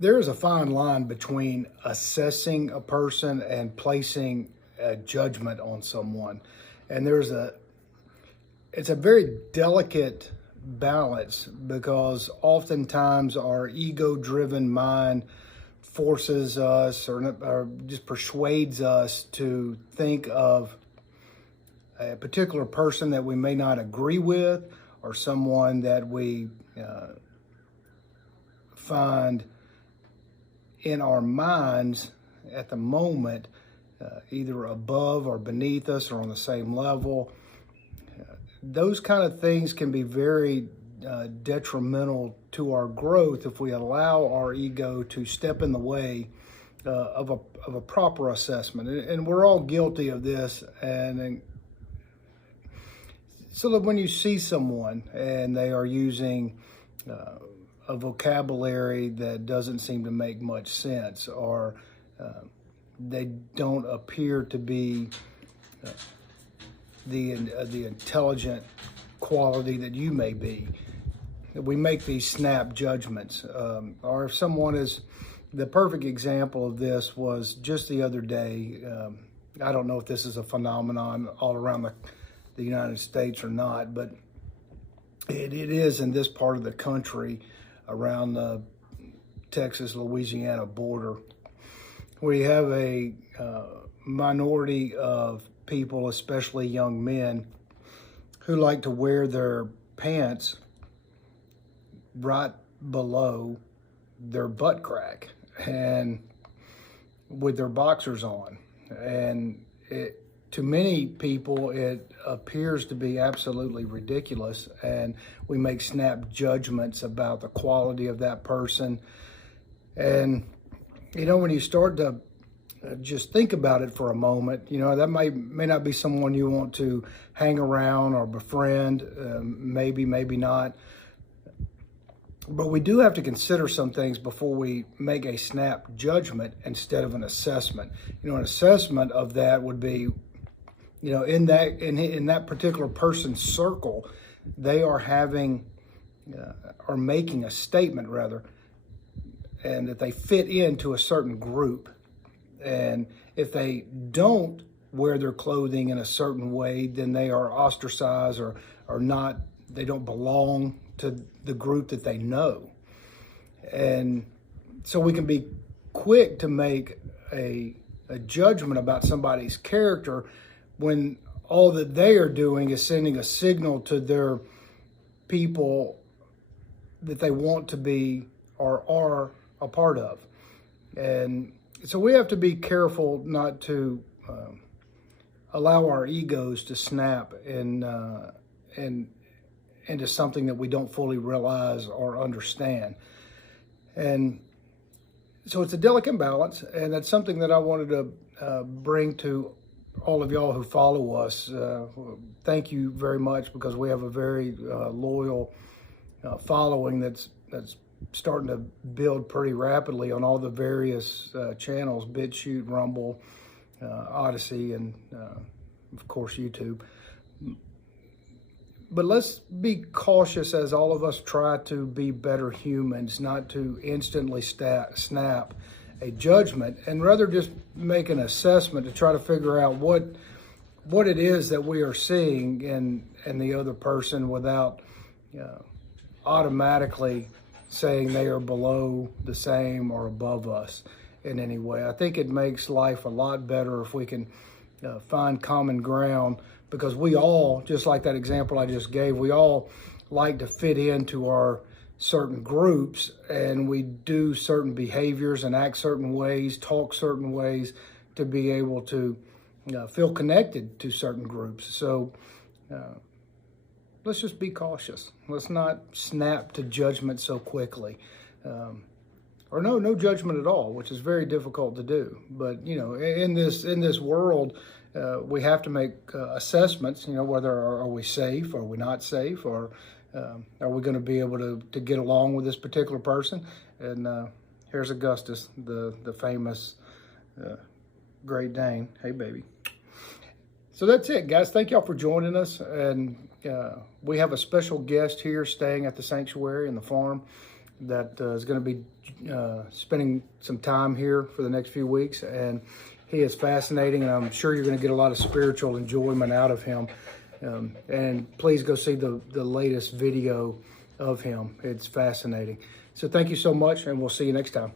There is a fine line between assessing a person and placing a judgment on someone. And it's a very delicate balance, because oftentimes our ego-driven mind forces us or just persuades us to think of a particular person that we may not agree with, or someone that we find in our minds at the moment either above or beneath us or on the same level. Those kind of things can be very detrimental to our growth if we allow our ego to step in the way of a proper assessment. And we're all guilty of this. And so that when you see someone and they are using a vocabulary that doesn't seem to make much sense, or they don't appear to be the intelligent quality that you may be, we make these snap judgments. Or if someone is, the perfect example of this was just the other day. I don't know if this is a phenomenon all around the United States or not, but it is in this part of the country around the Texas-Louisiana border, where you have a minority of people, especially young men, who like to wear their pants right below their butt crack and with their boxers on. And to many people, it appears to be absolutely ridiculous, and we make snap judgments about the quality of that person. And, when you start to just think about it for a moment, that may not be someone you want to hang around or befriend, maybe not. But we do have to consider some things before we make a snap judgment instead of an assessment. An assessment of that would be, in that particular person's circle, they are or making a statement rather, and that they fit into a certain group. And if they don't wear their clothing in a certain way, then they are ostracized or not, they don't belong to the group that they know. And so we can be quick to make a judgment about somebody's character when all that they are doing is sending a signal to their people that they want to be or are a part of. And so we have to be careful not to allow our egos to snap and into something that we don't fully realize or understand. And so it's a delicate balance, and that's something that I wanted to bring to all of y'all who follow us. Thank you very much, because we have a very loyal following that's starting to build pretty rapidly on all the various channels, BitChute, Rumble, Odyssey, and of course YouTube. But let's be cautious as all of us try to be better humans, not to instantly snap a judgment, and rather just make an assessment to try to figure out what it is that we are seeing in the other person, without automatically saying they are below, the same, or above us in any way. I think it makes life a lot better if we can find common ground, because we all, just like that example I just gave, we all like to fit into our certain groups, and we do certain behaviors and act certain ways, talk certain ways to be able to feel connected to certain groups. So let's just be cautious. Let's not snap to judgment so quickly. Or no judgment at all, which is very difficult to do. But, in this world, we have to make assessments, whether are we safe, are we not safe, or are we going to be able to get along with this particular person? And here's Augustus, the famous Great Dane. Hey, baby. So that's it, guys. Thank y'all for joining us. And we have a special guest here staying at the sanctuary and the farm that is going to be spending some time here for the next few weeks, and he is fascinating, and I'm sure you're going to get a lot of spiritual enjoyment out of him. And please go see the latest video of him. It's fascinating. So thank you so much, and we'll see you next time.